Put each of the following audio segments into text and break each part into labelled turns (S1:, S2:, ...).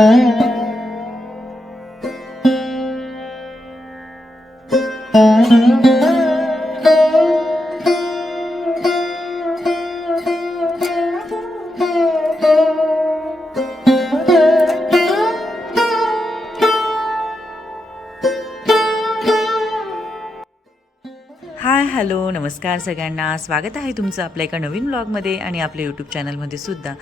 S1: हाय नमस्कार सगळ्यांना. स्वागत आहे तुमचं आपल्या एका नवीन ब्लॉगमध्ये आणि आपल्या यूट्यूब चॅनलमध्ये सुद्धा.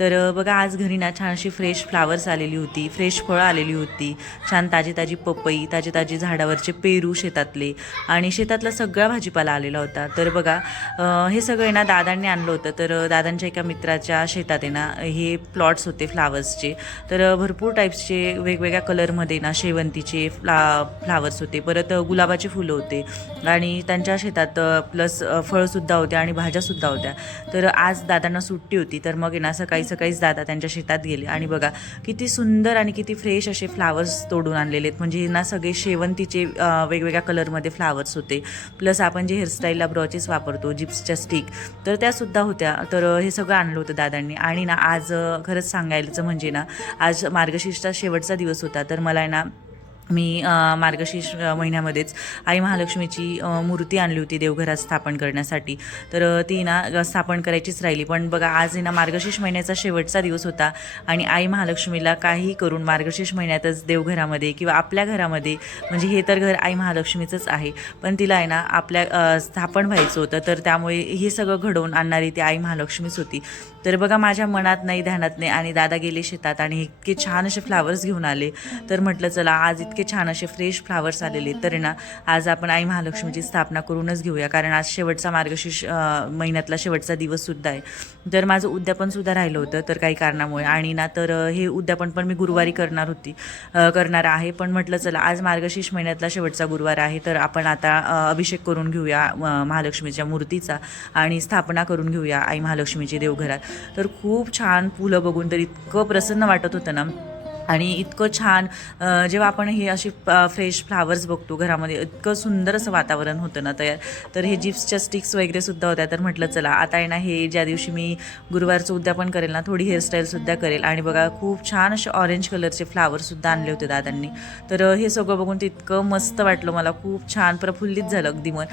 S1: तर बघा आज घरी ना छान अशी फ्रेश फ्लावर्स आलेली होती. फ्रेश फळं आलेली होती. छान ताजी ताजी पपई ताजी ताजी झाडावरचे पेरू शेतातले आणि शेतातला सगळा भाजीपाला आलेला होता. तर बघा हे सगळं आहे ना दादांनी आणलं होतं. तर दादांच्या एका मित्राच्या शेतात आहे ना हे प्लॉट्स होते फ्लावर्सचे तर भरपूर टाईप्सचे वेगवेगळ्या कलरमध्ये ना शेवंतीचे फ्ला फ्लावर्स होते. परत गुलाबाचे फुलं होते. आणि त्यांच्या शेतात प्लस फळंसुद्धा होते आणि भाज्यासुद्धा होत्या. तर आज दादांना सुट्टी होती तर मग येणार ना सकाळी सकाळीच दादा त्यांच्या शेतात गेले. आणि बघा किती सुंदर आणि किती फ्रेश असे फ्लावर्स तोडून आणलेले आहेत. म्हणजे ना सगळे शेवंतीचे वेगवेगळ्या कलरमध्ये फ्लावर्स होते. प्लस आपण जे हेअरस्टाईलला ब्रॉचेस वापरतो जिप्सच्या स्टिक तर त्यासुद्धा होत्या. तर हे सगळं आणलं होतं दादांनी. आणि ना आज खरंच सांगायचं म्हणजे ना आज मार्गशीर्षचा शेवटचा दिवस होता. तर मला आहे ना मी मार्गशीर्ष महिन्यामध्येच आई महालक्ष्मीची मूर्ती आणली होती देवघरात स्थापन करण्यासाठी. तर ती ना स्थापन करायचीच राहिली. पण बघा आज आहे ना मार्गशीर्ष महिन्याचा शेवटचा दिवस होता आणि आई महालक्ष्मीला काही करून मार्गशीर्ष महिन्यातच देवघरामध्ये किंवा आपल्या घरामध्ये म्हणजे हे तर घर आई महालक्ष्मीचंच आहे पण तिला आहे ना आपल्या स्थापन व्हायचं होतं. तर त्यामुळे हे सगळं घडवून आणणारी ती आई महालक्ष्मीच होती. तर बघा माझ्या मनात नाही ध्यानात नाही आणि दादा गेले शेतात आणि इतके छान असे फ्लावर्स घेऊन आले. तर म्हटलं चला आज इतके छान असे फ्रेश फ्लावर्स आलेले तर ना आज आपण आई महालक्ष्मीची स्थापना करूनच घेऊया कारण आज शेवटचा मार्गशीर्ष महिन्यातला शेवटचा दिवससुद्धा आहे. तर माझं उद्यापनसुद्धा राहिलं होतं तर काही कारणामुळे. आणि ना तर हे उद्यापन पण मी गुरुवारी करणार होती करणार आहे. पण म्हटलं चला आज मार्गशीर्ष महिन्यातला शेवटचा गुरुवार आहे तर आपण आता अभिषेक करून घेऊया महालक्ष्मीच्या मूर्तीचा आणि स्थापना करून घेऊया आई महालक्ष्मीची देवघरात. तर खूप छान फुलं बघून तर इतकं प्रसन्न वाटत होतं ना. आणि इतकं छान जेव्हा आपण हे असे फ्रेश फ्लावर्स बघतो घरामध्ये इतकं सुंदर असं वातावरण होतं ना तयार. तर हे जिप्सच्या स्टिक्स वगैरे सुद्धा होत्या तर म्हटलं चला आता आहे ना हे ज्या दिवशी मी गुरुवारचं उद्यापन करेल ना थोडी हेअरस्टाईलसुद्धा करेल. आणि बघा खूप छान असे ऑरेंज कलरचे फ्लावरसुद्धा आणले होते दादांनी. तर हे सगळं बघून ते इतकं मस्त वाटलं मला खूप छान प्रफुल्लित झालं अगदी मन.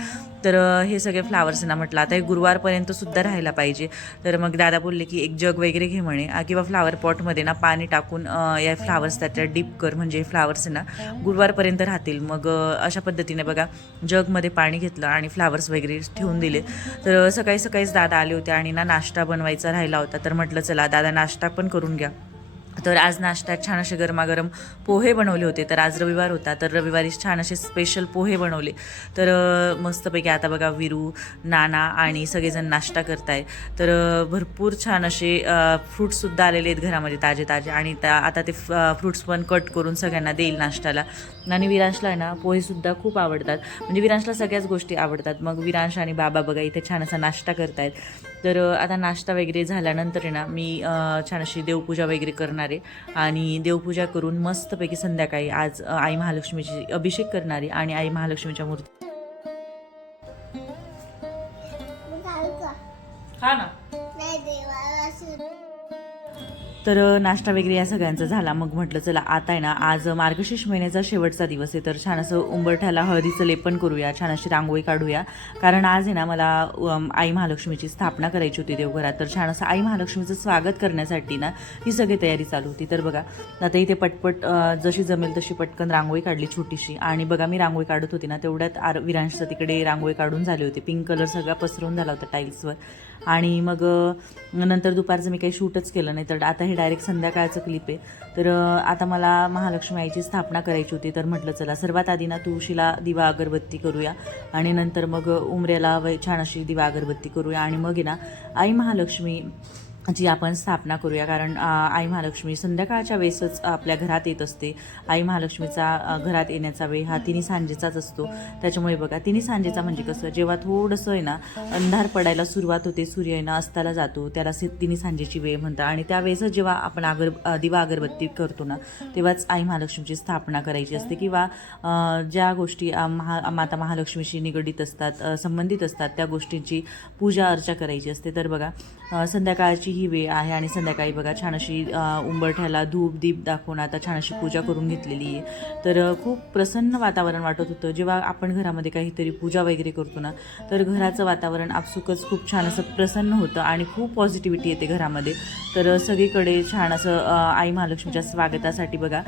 S1: तर हे सगळे फ्लावर्स ना म्हटलं आता हे गुरुवारपर्यंत सुद्धा राहायला पाहिजे. तर मग दादा बोलले की एक जग वगैरे घे म्हणे किंवा फ्लावर पॉटमध्ये ना पाणी टाकून या फ्लावर्स त्याच्यात डीप कर म्हणजे फ्लावर्स ना गुरुवारपर्यंत राहतील. मग अशा पद्धतीने बघा जगमध्ये पाणी घेतलं आणि फ्लावर्स वगैरे ठेवून दिले. तर सकाळी सकाळीच दादा आले होते आणि ना नाश्ता बनवायचा राहिला होता. तर म्हटलं चला दादा नाश्ता पण करून घ्या. तर आज नाश्त्यात छान असे गरमागरम पोहे बनवले होते. तर आज रविवार होता तर रविवारी छान असे स्पेशल पोहे बनवले. तर मस्तपैकी आता बघा विरू नाना आणि सगळेजण नाश्ता करताय. तर भरपूर छान असे फ्रूट्ससुद्धा आलेले आहेत घरामध्ये ताजे ताजे आणि त्या आता ते फ्रूट्स पण कट करून सगळ्यांना देईल नाश्त्याला. आणि विरांशला आहे ना पोहेसुद्धा खूप आवडतात. म्हणजे विरांशला सगळ्याच गोष्टी आवडतात. मग विरांश आणि बाबा बघा इथे छान असा नाश्ता करतायत. तर आता नाश्ता वगैरे झाल्यानंतर आहे ना मी छान अशी देवपूजा वगैरे करणार आहे. आणि देवपूजा करून मस्तपैकी संध्याकाळी आज आई महालक्ष्मीची अभिषेक करणारी आणि आई महालक्ष्मीच्या मूर्ती हा ना. तर नाश्ता वगैरे या सगळ्यांचा झाला. मग म्हटलं चला आता आहे ना आज मार्गशीर्ष महिन्याचा शेवटचा दिवस आहे. तर छान असं उंबरठ्याला हळदीचं लेपन करूया. छान अशी रांगोळी काढूया. कारण आज आहे ना मला आई महालक्ष्मीची स्थापना करायची होती देवघरात. तर छान असं आई महालक्ष्मीचं स्वागत करण्यासाठी ना ही सगळी तयारी चालू होती. तर बघा आता इथे पटपट जशी जमेल तशी पटकन रांगोळी काढली छोटीशी. आणि बघा मी रांगोळी काढत होती ना तेवढ्यात आर विरांशचा तिकडे रांगोळी काढून झाली होती. पिंक कलर सगळा पसरवून झाला होता टाईल्सवर आणि मग नंतर दुपारचं मी काही शूटच केलं नाही. तर आता हे डायरेक्ट संध्याकाळचं क्लिप आहे. तर आता मला महालक्ष्मी आईची स्थापना करायची होती. तर म्हटलं चला सर्वात आधी ना तुळशीला दिवा अगरबत्ती करूया आणि नंतर मग उमऱ्याला छान अशी दिवा अगरबत्ती करूया. आणि मग आहे ना आई महालक्ष्मी जी आपण स्थापना करूया. कारण आई महालक्ष्मी संध्याकाळच्या वेळेसच आपल्या घरात येत असते. आई महालक्ष्मीचा घरात येण्याचा वेळ हा तिन्ही सांजेचाच असतो. त्याच्यामुळे बघा तिन्ही सांजेचा म्हणजे कसं जेव्हा थोडंसं आहे ना अंधार पडायला सुरुवात होते सूर्य आहे ना अस्ताला जातो त्याला तिन्ही सांजेची वेळ म्हणतात. आणि त्यावेळेसच जेव्हा आपण अगर दिवा अगरबत्ती करतो ना तेव्हाच आई महालक्ष्मीची स्थापना करायची असते. किंवा ज्या गोष्टी महा माता महालक्ष्मीशी निगडीत असतात संबंधित असतात त्या गोष्टींची पूजा अर्चा करायची असते. तर बघा संध्याकाळची ही वेळ आहे आणि संध्याकाळी बघा छान अशी उंबरठ्याला धूप दीप दाखवून आता छान अशी पूजा करून घेतलेली आहे. तर खूप प्रसन्न वातावरण वाटत होतं. जेव्हा आपण घरामध्ये काहीतरी पूजा वगैरे करतो ना तर घराचं वातावरण आपसुकच खूप छान असं प्रसन्न होतं आणि खूप पॉझिटिव्हिटी येते घरामध्ये. तर सगळीकडे छान असं आई महालक्ष्मीच्या स्वागतासाठी बघा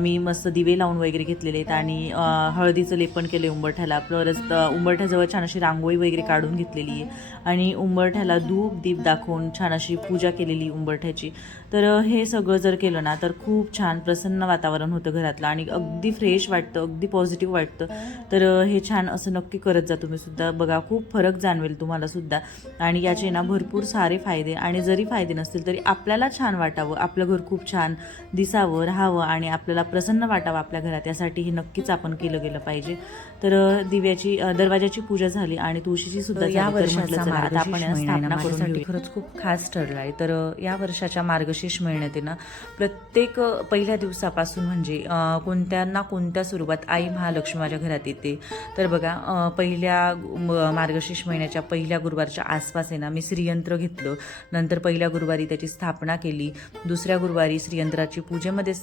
S1: मी मस्त दिवे लावून वगैरे घेतलेले आहेत आणि हळदीचं लेपन केलं उंबरठ्याला. परत उंबरठ्याजवळ छान अशी रांगोळी वगैरे काढून घेतलेली आहे. आणि उंबरठ्याला धूप दीप दाखवून छान अशी पूजा केलेली उंबरठ्याची. तर हे सगळं जर केलं ना तर खूप छान प्रसन्न वातावरण होतं घरातलं आणि अगदी फ्रेश वाटतं अगदी पॉझिटिव्ह वाटतं. तर हे छान असं नक्की करत जा तुम्ही सुद्धा. बघा खूप फरक जाणवेल तुम्हाला सुद्धा. आणि याचे ना भरपूर सारे फायदे आणि जरी फायदे नसतील तरी आपल्याला छान वाटावं आपलं घर खूप छान दिसावं राहावं आणि आपल्याला प्रसन्न वाटावं आपल्या घरात. यासाठी हे नक्कीच आपण केलं गेलं पाहिजे. तर दिव्याची दरवाजाची पूजा झाली आणि तुळशीची सुद्धा
S2: या वर्षाचा
S1: आता आपण स्थापना करून. खरंच खूप खास ठरला आहे तर या वर्षाच्या मार्गशीर्ष महिन्यात ना प्रत्येक पहिल्या दिवसापासून म्हणजे कोणत्यांना कोणत्या ना कोणत्या स्वरूपात आई महालक्ष्मी माझ्या घरात येते. तर बघा पहिल्या मार्गशीर्ष महिन्याच्या पहिल्या गुरुवारच्या आसपास आहे ना मी श्रीयंत्र घेतलं. नंतर पहिल्या गुरुवारी त्याची स्थापना केली. दुसऱ्या गुरुवारी श्रीयंत्राची पूजेमध्ये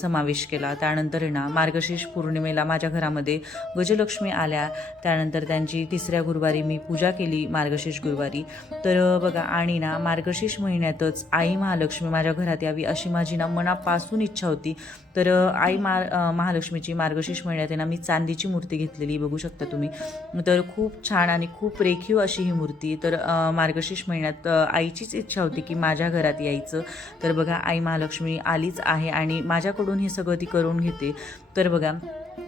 S1: समावेश केला. त्यानंतर आहे ना मार्गशीर्ष पौर्णिमेला माझ्या घरामध्ये गजलक्ष्मी आल्या. त्यानंतर त्यांची तिसऱ्या गुरुवारी मी पूजा केली मार्गशीर्ष गुरुवारी. तर बघा आणि ना मार्ग मार्गशीर्ष महिन्यातच आई महालक्ष्मी माझ्या घरात यावी अशी माझी ना मनापासून इच्छा होती. तर आई मा महालक्ष्मीची मार्गशीर्ष महिन्यात आहे ना मी चांदीची मूर्ती घेतलेली बघू शकता तुम्ही. तर खूप छान आणि खूप रेखीव अशी ही मूर्ती. तर मार्गशीर्ष महिन्यात आईचीच इच्छा होती की माझ्या घरात यायचं. तर बघा आई महालक्ष्मी आलीच आहे आणि माझ्याकडून हे सगळं ती करून घेते. तर बघा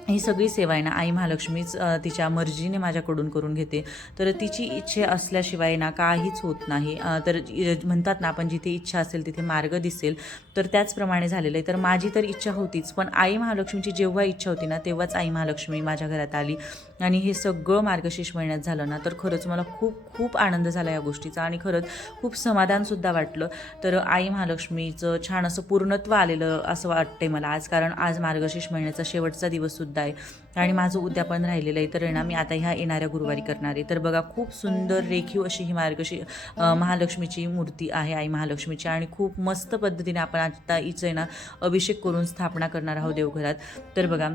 S1: ही सगळी सेवा आहे ना आई महालक्ष्मीच तिच्या मर्जीने माझ्याकडून करून घेते. तर तिची इच्छा असल्याशिवाय ना काहीच होत नाही. तर म्हणतात ना आपण जिथे इच्छा असेल तिथे मार्ग दिसेल. तर त्याचप्रमाणे झालेलं आहे. तर माझी तर इच्छा होतीच पण आई महालक्ष्मीची जेव्हा इच्छा होती ना तेव्हाच आई महालक्ष्मी माझ्या घरात आली. आणि हे सगळं मार्गशीर्ष महिन्यात झालं ना तर खरंच मला खूप खूप आनंद झाला या गोष्टीचा. आणि खरंच खूप समाधानसुद्धा वाटलं. तर आई महालक्ष्मीचं छान असं पूर्णत्व आलेलं असं वाटते मला आज कारण आज मार्गशीर्ष महिन्याचा शेवटचा दिवससुद्धा आहे. आणि माझं उद्यापन राहिलेलं आहे. तर आहे ना मी आता ह्या येणाऱ्या गुरुवारी करणार आहे. तर बघा खूप सुंदर रेखीव अशी ही मार्गशी महालक्ष्मीची मूर्ती आहे आई महालक्ष्मीची. आणि खूप मस्त पद्धतीने आपण आता हिचं आहे ना अभिषेक करून स्थापना करणार आहोत देवघरात. तर बघा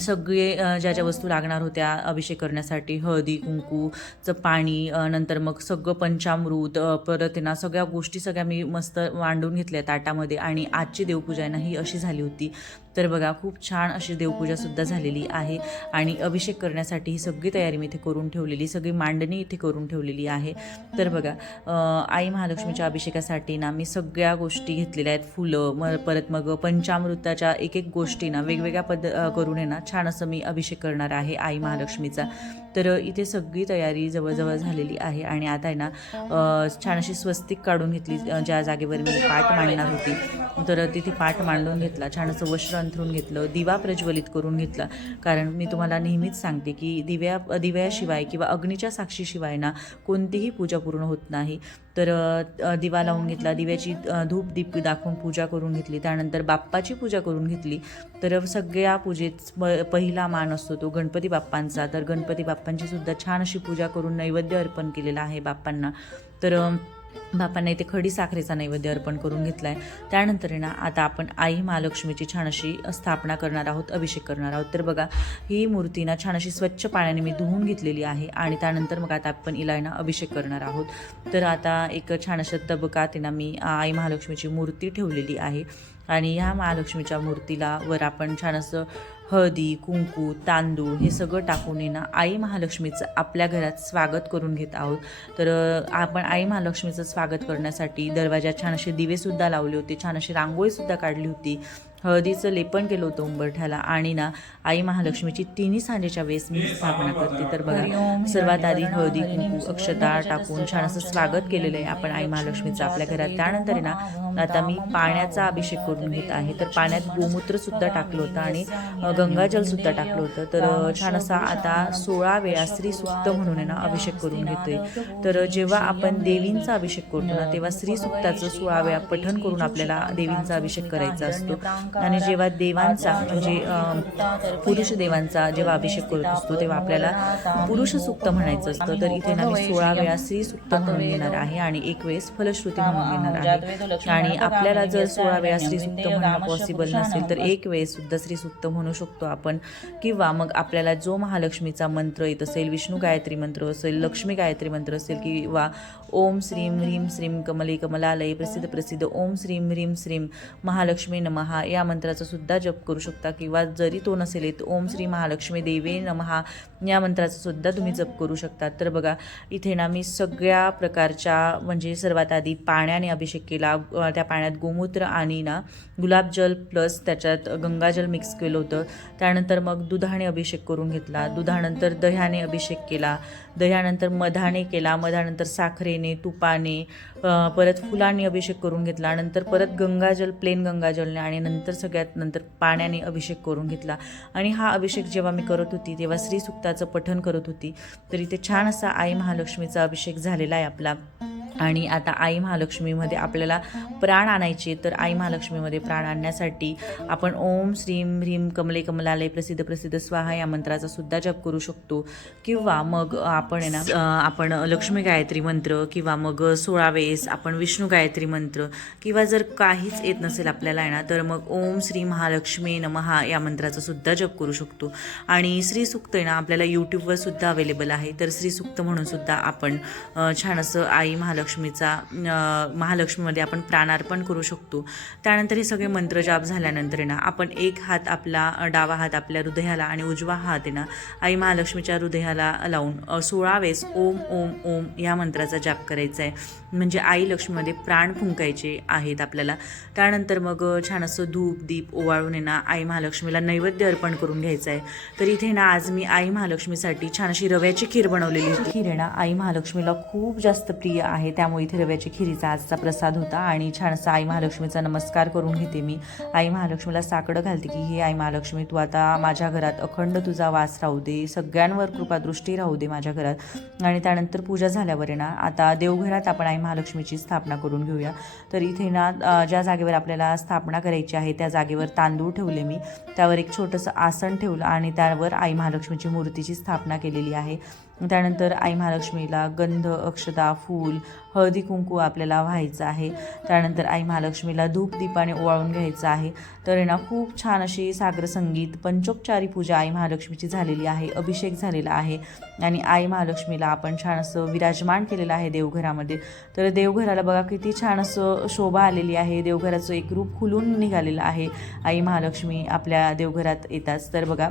S1: सगळे ज्या ज्या वस्तू लागणार होत्या अभिषेक करण्यासाठी हळदी कुंकूचं पाणी नंतर मग सगळं पंचामृत परत ना सगळ्या गोष्टी सगळ्या मी मस्त मांडून घेतल्या ताटामध्ये. आणि आजची देवपूजा ना ही अशी झाली होती. तर बघा खूप छान अशी देवपूजासुद्धा झालेली आहे आणि अभिषेक करण्यासाठी ही सगळी तयारी मी इथे करून ठेवलेली सगळी मांडणी इथे करून ठेवलेली आहे. तर बघा आई महालक्ष्मीच्या अभिषेकासाठी ना मी सगळ्या गोष्टी घेतलेल्या आहेत. फुलं मग परत मग पंचामृताच्या एक एक गोष्टी ना वेगवेगळ्या पद करून आहे ना छान असं मी अभिषेक करणार आहे आई महालक्ष्मीचा. तर इथे सगळी तयारी जवळजवळ झालेली आहे आणि आता आहे ना छान अशी स्वस्तिक काढून घेतली ज्या जागेवर मी पाठ मांडणार होती. तर तिथे पाठ मांडून घेतला छान असं वस्त्र अंथरून घेतलं दिवा प्रज्वलित करून घेतला. कारण मी तुम्हाला नेहमीच सांगते की दिव्या दिव्याशिवाय किंवा अग्नीच्या साक्षीशिवाय ना कोणतीही पूजा पूर्ण होत नाही. तर दिवा लावून घेतला दिव्याची धूप दीप दाखवून पूजा करून घेतली. त्यानंतर बाप्पाची पूजा करून घेतली. तर सगळ्या पूजेत प- पहिला मान असतो तो गणपती बाप्पांचा. तर गणपती बाप्पांची सुद्धा छान अशी पूजा करून नैवेद्य अर्पण केलेला आहे बाप्पांना. तर बापांना इथे खडी साखरेचा नैवेद्य अर्पण करून घेतला आहे त्यानंतर आहे ना आता आपण आई महालक्ष्मीची छान अशी स्थापना करणार आहोत अभिषेक करणार आहोत. तर बघा ही मूर्ती ना छान अशी स्वच्छ पाण्याने मी धुवून घेतलेली आहे आणि त्यानंतर मग आता आपण इलायना ना अभिषेक करणार आहोत. तर आता एक छान अशा तबकात ना मी आई महालक्ष्मीची मूर्ती ठेवलेली आहे आणि ह्या महालक्ष्मीच्या मूर्तीला वर आपण छान असं हळदी कुंकू तांदूळ हे सगळं टाकून आहे ना आई महालक्ष्मीचं आपल्या घरात स्वागत करून घेत आहोत. तर आपण आई महालक्ष्मीचं स्वागत करण्यासाठी दरवाजात छान असे दिवेसुद्धा लावले होते छान अशी रांगोळीसुद्धा काढली होती. हळदीचं लेपन केलं होतं उंबरठ्याला आणि ना आई महालक्ष्मीची तिन्ही सांजेच्या वेळेस मी स्थापना करते. तर बघा सर्वात आधी हळदी कुंकू अक्षता टाकून छान असं स्वागत केलेलं आहे. आपण आई महालक्ष्मीचं आपल्या घरात त्यानंतर आहे ना आता मी पाण्याचा अभिषेक करून घेत आहे. तर पाण्यात गोमूत्र सुद्धा टाकलं होतं आणि गंगाजल सुद्धा टाकलं होतं. तर छान असा आता सोळा वेळा श्री सुक्त म्हणून आहे ना अभिषेक करून घेतोय. तर जेव्हा आपण देवींचा अभिषेक करतो ना तेव्हा श्री सुक्ताचं सोळा वेळा पठण करून आपल्याला देवींचा अभिषेक करायचा असतो. आणि जेव्हा देवांचा म्हणजे पुरुष देवांचा जेव्हा अभिषेक करत असतो तेव्हा आपल्याला पुरुष सुक्त म्हणायचं असतं. तर इथे ना मी सोळा वेळा श्री सुक्त म्हणून येणार आहे आणि एक वेळेस फलश्रुती म्हणून येणार आहे. आणि आपल्याला जर सोळा वेळा श्री सुक्त म्हणणं पॉसिबल नसेल तर एक वेळेस सुद्धा स्त्री सुक्त म्हणू शकतो आपण. किंवा मग आपल्याला जो महालक्ष्मीचा मंत्र येत असेल विष्णू गायत्री मंत्र असेल लक्ष्मी गायत्री मंत्र असेल किंवा ओम श्रीम ह्रीम श्रीम कमले कमलालय प्रसिद्ध प्रसिद्ध ओम श्रीम ह्रीम श्रीम महालक्ष्मी नमहा या मंत्राचा सुद्धा जप करू शकता. किंवा जरी तो नसेल केलेत. ओम श्री महालक्ष्मी देवे नमहा या मंत्राचा सुद्धा तुम्ही जप करू शकता तर बघा इथे ना मी सगळ्या प्रकारच्या म्हणजे सर्वात आधी पाण्याने अभिषेक केला. त्या पाण्यात गोमूत्र आणि ना गुलाबजल प्लस त्याच्यात गंगाजल मिक्स केलं होतं. त्यानंतर मग दुधाने अभिषेक करून घेतला. दुधानंतर दह्याने अभिषेक केला. दह्यानंतर मधाने केला. मधानंतर साखरेने तुपाने परत फुलांनी अभिषेक करून घेतला. नंतर परत गंगाजल प्लेन गंगाजलने आणि नंतर सगळ्यात नंतर पाण्याने अभिषेक करून घेतला. आणि हा अभिषेक जेव्हा मी करत होती तेव्हा श्रीसुक्ताचं पठण करत होती. तर इथे छान असा आई महालक्ष्मीचा अभिषेक झालेला आहे आपला. आणि आता आई महालक्ष्मीमध्ये आपल्याला प्राण आणायचे तर आई महालक्ष्मीमध्ये प्राण आणण्यासाठी आपण ओम श्रीम ह्रीम कमले कमलालय प्रसिद्ध प्रसिद्ध स्वाहा या मंत्राचा सुद्धा जप करू शकतो. किंवा मग आपण आहे ना आपण लक्ष्मी गायत्री मंत्र किंवा मग सोळा वेळेस आपण विष्णू गायत्री मंत्र किंवा जर काहीच येत नसेल आपल्याला आहे ना तर मग ओम श्री महालक्ष्मी नमहा या मंत्राचा सुद्धा जप करू शकतो. आणि श्री सुक्त आहे ना आपल्याला यूट्यूबवर सुद्धा अवेलेबल आहे. तर श्री सुक्त म्हणून सुद्धा आपण छान असं आई महालक्ष्मी महालक्ष्मीचा महालक्ष्मीमध्ये आपण प्राणार्पण करू शकतो. त्यानंतर हे सगळे मंत्र जाप झाल्यानंतर ना आपण एक हात आपला डावा हात आपल्या हृदयाला आणि उजवा हात आहे ना आई महालक्ष्मीच्या हृदयाला लावून सोळा वेळेस ओम ओम ओम या मंत्राचा जाप करायचा आहे म्हणजे आई लक्ष्मीमध्ये प्राण फुंकायचे आहेत आपल्याला. त्यानंतर मग छान असं धूप दीप ओवाळून ना आई महालक्ष्मीला नैवेद्य अर्पण करून घ्यायचं आहे तर इथे ना आज मी आई महालक्ष्मीसाठी छान अशी रव्याची खीर बनवलेली खीर आहे ना आई महालक्ष्मीला खूप जास्त प्रिय आहे. त्यामुळे इथे रव्याची खिरीचा आजचा प्रसाद होता. आणि छानसा आई महालक्ष्मीचा नमस्कार करून घेते मी. आई महालक्ष्मीला साकडं घालते की हे आई महालक्ष्मी तू आता माझ्या घरात अखंड तुझा वास राहू दे. सगळ्यांवर कृपादृष्टी राहू दे माझ्या घरात. आणि त्यानंतर पूजा झाल्यावर आहे ना आता देवघरात आपण आई महालक्ष्मीची स्थापना करून घेऊया. तर इथे ना ज्या जागेवर आपल्याला स्थापना करायची आहे त्या जागेवर तांदूळ ठेवले मी. त्यावर एक छोटंसं आसन ठेवलं आणि त्यावर आई महालक्ष्मीची मूर्तीची स्थापना केलेली आहे. त्यानंतर आई महालक्ष्मीला गंध अक्षदा फूल हळदी कुंकू आपल्याला व्हायचं आहे. त्यानंतर आई महालक्ष्मीला धूप दीपाने ओवाळून घ्यायचं आहे. तर ना खूप छान अशी सागर संगीत पंचोपचारी पूजा आई महालक्ष्मीची झालेली आहे अभिषेक झालेला आहे. आणि आई महालक्ष्मीला आपण छान असं विराजमान केलेलं आहे देवघरामध्ये. तर देवघराला बघा किती छान असं शोभा आलेली आहे. देवघराचं एक रूप खुलून निघालेलं आहे. आई महालक्ष्मी आपल्या देवघरात येतात. तर बघा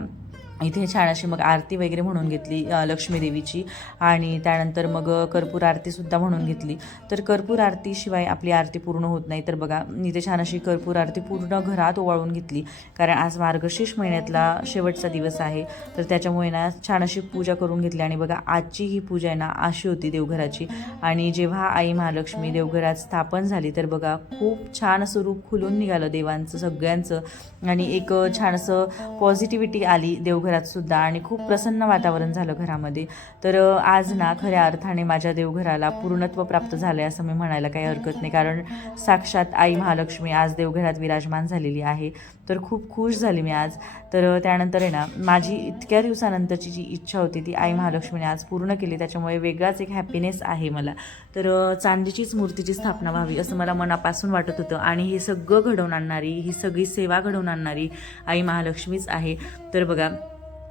S1: इथे छान अशी मग आरती वगैरे म्हणून घेतली लक्ष्मी देवीची. आणि त्यानंतर मग कर्पूर आरतीसुद्धा म्हणून घेतली. तर कर्पूर आरतीशिवाय आपली आरती पूर्ण होत नाही. तर बघा इथे छान अशी कर्पूर आरती पूर्ण घरात ओवाळून घेतली. कारण आज मार्गशीर्ष महिन्यातला शेवटचा दिवस आहे. तर त्याच्यामुळे ना छान अशी पूजा करून घेतली. आणि बघा आजची ही पूजा आहे ना अशी होती देवघराची. आणि जेव्हा आई महालक्ष्मी देवघरात स्थापन झाली तर बघा खूप छान असं रूप खुलून निघालं देवांचं सगळ्यांचं. आणि एक छान असं पॉझिटिव्हिटी आली देवघर सुद्धा आणि खूप प्रसन्न वातावरण झालं घरामध्ये. तर आज ना खऱ्या अर्थाने माझ्या देवघराला पूर्णत्व प्राप्त झालं आहे असं मी म्हणायला काही हरकत नाही. कारण साक्षात आई महालक्ष्मी आज देवघरात विराजमान झालेली आहे. तर खूप खुश झाली मी आज. तर त्यानंतर आहे ना माझी इतक्या दिवसानंतरची जी इच्छा होती ती आई महालक्ष्मीने आज पूर्ण केली. त्याच्यामुळे वेगळाच एक हॅपीनेस आहे मला. तर चांदीचीच मूर्तीची स्थापना व्हावी असं मला मनापासून वाटत होतं. आणि हे सगळं घडवून आणणारी ही सगळी सेवा घडवून आणणारी आई महालक्ष्मीच आहे. तर बघा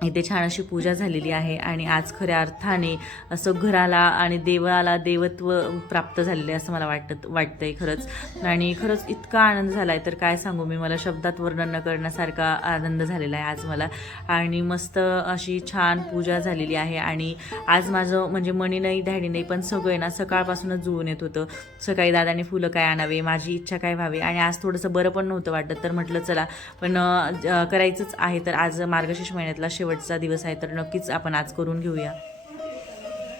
S1: इथे छान अशी पूजा झालेली आहे आणि आज खऱ्या अर्थाने असं घराला आणि देवाला देवत्व प्राप्त झालेले असं मला वाटत वाटतंय खरंच. आणि खरंच इतका आनंद झाला आहे तर काय सांगू मी? मला शब्दात वर्णन न करण्यासारखा आनंद झालेला आहे आज मला. आणि मस्त अशी छान पूजा झालेली आहे. आणि आज माझं म्हणजे मणी नाही धॅडी नाही पण सगळं ना सकाळपासूनच जुळून येत होतं. सकाळी दादाने फुलं काय आणावे? माझी इच्छा काय व्हावी? आणि आज थोडंसं बरं पण नव्हतं वाटत. तर म्हटलं चला. पण करायचंच आहे. तर आज मार्गशीर्ष महिन्यातला शेवटचा दिवस आहे तर नक्कीच आपण आज करून घेऊया.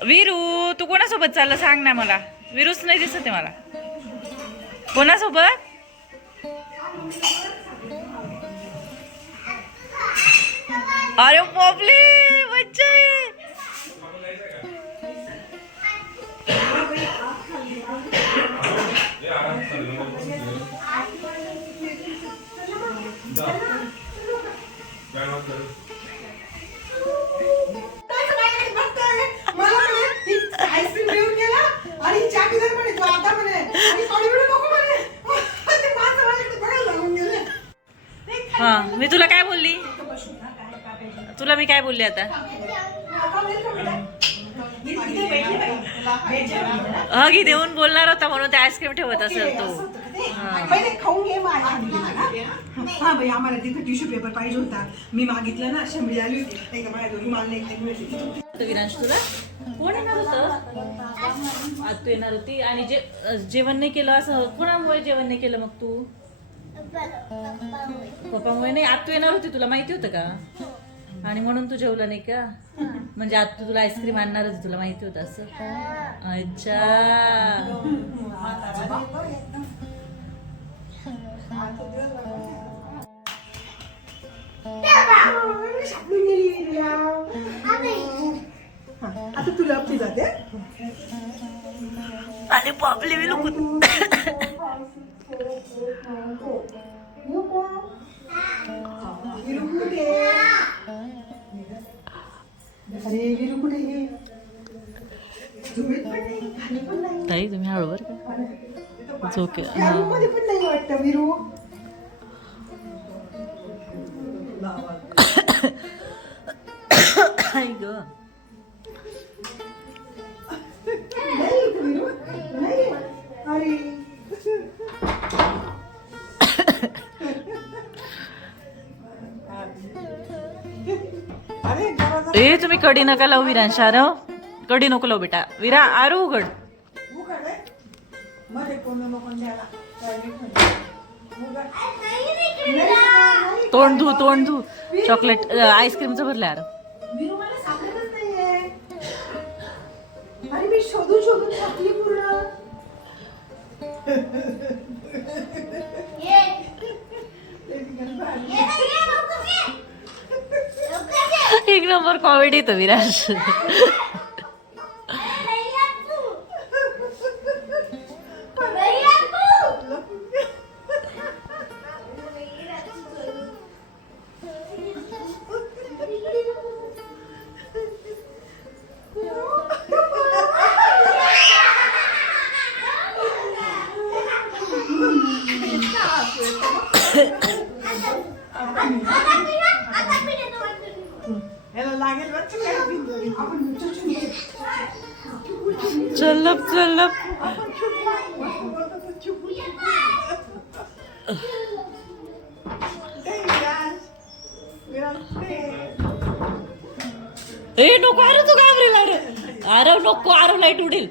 S1: विरू तू कोणासोबत चाललं सांग ना मला. विरूच नाही दिसत आहे मला. कोणासोबत? अरे बापले मज्जा काय बोलली आता? हगी देऊन बोलणार होता म्हणून ते आईस्क्रीम ठेवत असेल तो.
S2: पहिले खाऊन घे मग. हा बाई आम्हाला तिथे टिश्यू पेपर पाहिजे होता. मी मागितलं ना शंभरी आली होती. नाही का माझ्या दोन्ही माल नाही खाली मिळते
S1: तर विरांश तुला? कोण येणार होतं? आज तू येणार होती. आणि जे जेवण नाही केलं असं कोणामुळे जेवण नाही केलं मग तू? पप्पामुळे नाही. आज तू येणार होती तुला माहिती होतं का? आणि म्हणून तू जेवलं नाही का? म्हणजे आज तू तुला आईस्क्रीम आणणार होती तुला माहिती होतं असं. अच्छा.
S2: आता तुला आपली जाते.
S1: आणि मी लोक
S2: अरे विरू कुठे हे
S1: ताई तुम्ही हळूवर का झोके
S2: मध्ये पण नाही वाटतं विरू
S1: आई ग
S2: अरे.
S1: ए तुम्ही कडी नका लावू विरांश आरव कडी नको लावू बेटा. विरा आरू उघड. तोंड धू तोंड धू. चॉकलेट आईस्क्रीमचं भरलं आरव
S2: विरू मला सापडतच नाहीये अरे मी शोधून शोधून थकली पूर्ण
S1: एक नंबर कॉमेडी येतो विराज। ए नको अरे तू घाबरेल अरे अरे नको अरे लाइट उडेल.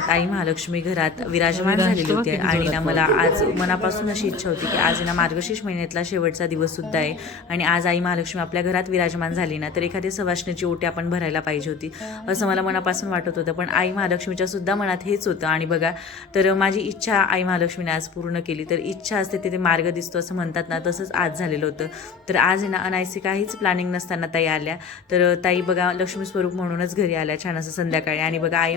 S1: साक्षात आई महालक्ष्मी घरात विराजमान झालेली होती आणि ना मला आज मनापासून अशी इच्छा होती की आज ना मार्गशीर्ष महिन्यातला शेवटचा दिवस सुद्धा आहे. आणि आज आई महालक्ष्मी आपल्या घरात विराजमान झाली ना तर एखादी सवासण्याची ओटी आपण भरायला पाहिजे होती. असं मला मनापासून वाटत होतं पण आई महालक्ष्मीच्या सुद्धा मनात हेच होतं. आणि बघा तर माझी इच्छा आई महालक्ष्मीने आज पूर्ण केली. तर इच्छा असते तिथे मार्ग दिसतो असं म्हणतात ना तसंच आज झालेलं होतं. तर आज ना अनायसे काहीच प्लॅनिंग नसताना ताई आल्या. तर ताई बघा लक्ष्मी स्वरूप म्हणूनच घरी आल्या छान असं संध्याकाळी. आणि बघा आई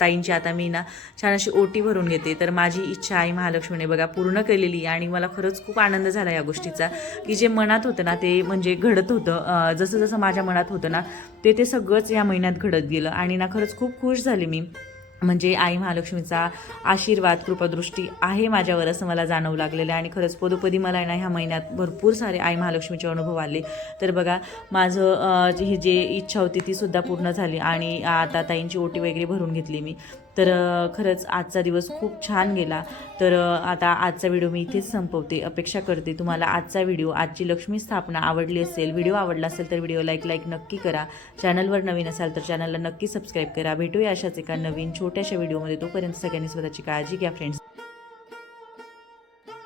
S1: ताईंची आता मी मी ना छान अशी ओटी भरून घेते. तर माझी इच्छा आई महालक्ष्मीने बघा पूर्ण केलेली आणि मला खरंच खूप आनंद झाला या गोष्टीचा. की जे मनात होतं ना ते म्हणजे घडत होतं. जसं जसं माझ्या मनात होतं ना ते ते सगळंच या महिन्यात घडत गेलं. आणि ना खरंच खूप खुश झाले मी. म्हणजे आई महालक्ष्मीचा आशीर्वाद कृपादृष्टी आहे माझ्यावर असं मला जाणवू लागलेलं आहे. आणि खरंच पदोपदी मला आहे ना ह्या महिन्यात भरपूर सारे आई महालक्ष्मीचे अनुभव आले. तर बघा माझं जी ही जे इच्छा होती ती सुद्धा पूर्ण झाली आणि आता ताईंची ओटी वगैरे भरून घेतली मी. तर खरंच आजचा दिवस खूप छान गेला. तर आता आजचा व्हिडिओ मी इथेच संपवते. अपेक्षा करते तुम्हाला आजचा व्हिडिओ आजची लक्ष्मी स्थापना आवडली असेल व्हिडिओ आवडला असेल तर व्हिडिओ लाईक लाईक नक्की करा. चॅनलवर नवीन असाल तर चॅनलला नक्की सबस्क्राईब करा. भेटूया अशाच एका नवीन छोट्याशा व्हिडिओमध्ये. तोपर्यंत सगळ्यांनी स्वतःची काळजी घ्या फ्रेंड्स